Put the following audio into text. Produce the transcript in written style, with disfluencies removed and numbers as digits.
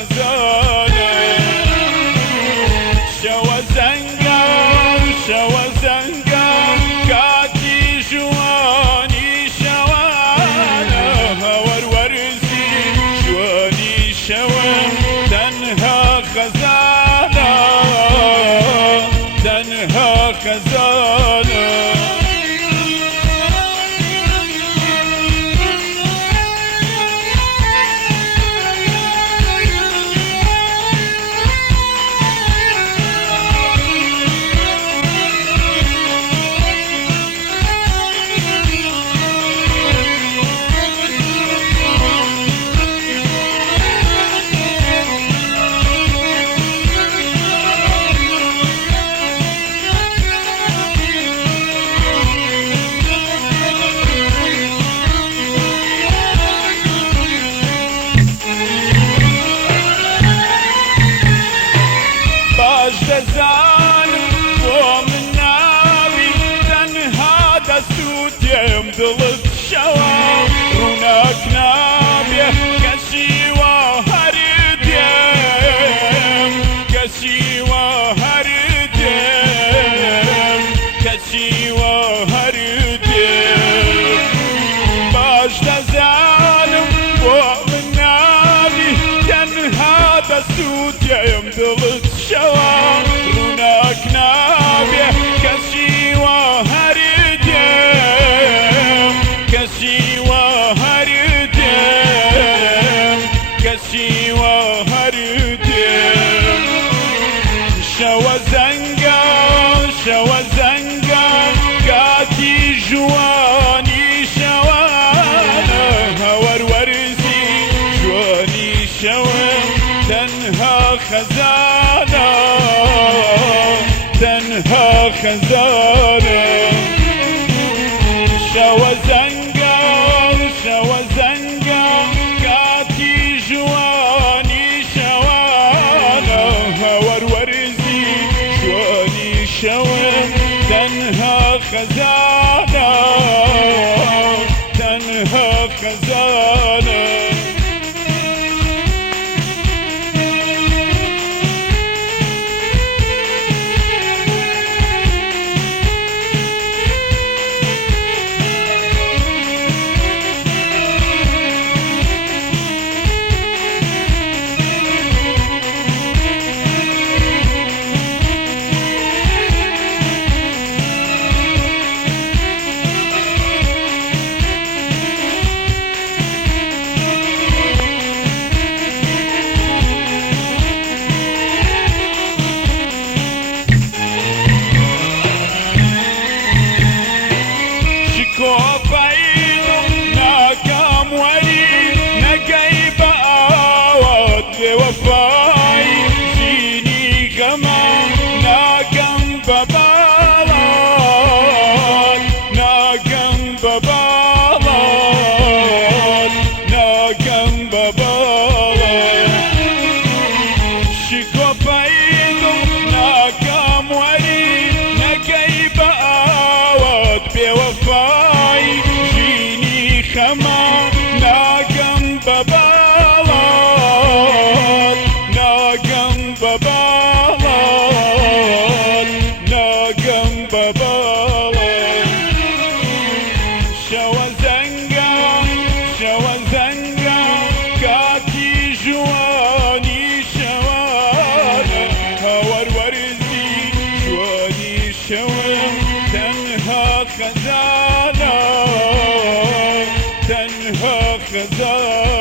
خزانه شەوە زەنگار شەوە زەنگار کاتی جوانی شەوانە هەوەروەرزی جوانی شەوە تەنها خەزانە تەنها خەزانە دەزانم بۆ من ناوی تەنها دەسووتێم دڵت شەوە ڕووناک نابێ کەسی وا هەر دێم کەسی وا هەر دێم کەسی وا هەر دێم باش دەزانم بۆ من ناوی تەنها دەسووتێم دڵت شەوە ڕووناک نابێ کەسی وا هەر دێم کەسی وا هەر دێم کەسی وا هەر دێم شەوە زەنگار شەوە زەنگار کاتی جوانی شەوانە هەوەروەرزی جوانی شەوە تەنها خەزانە تەنها خەزانە شەوە زەنگار شەوە زەنگار کاتی جوانی شەوانە هەوەروەرزی جوانی شەوە تەنها خەزانە تەنها خەزانە کۆپەیدڵ ناکەم وەری نەگەی بە ئاوات بێوەفای ژینی غەمە ناگەم بە باڵات ناگەم بە باڵات ناگەم بە باڵات کۆپەیدڵ ناکەم وەری نەگەی بە ئاوات بێوەفای خەمە ناگەم بە باڵات ناگەم بە باڵات ناگەم بە باڵات شەوە زەنگار شەوە زەنگار کاتی جوانی شەوانە هەوەروەرزی جوانی شەوە تەنها خەزانە تنها خزانة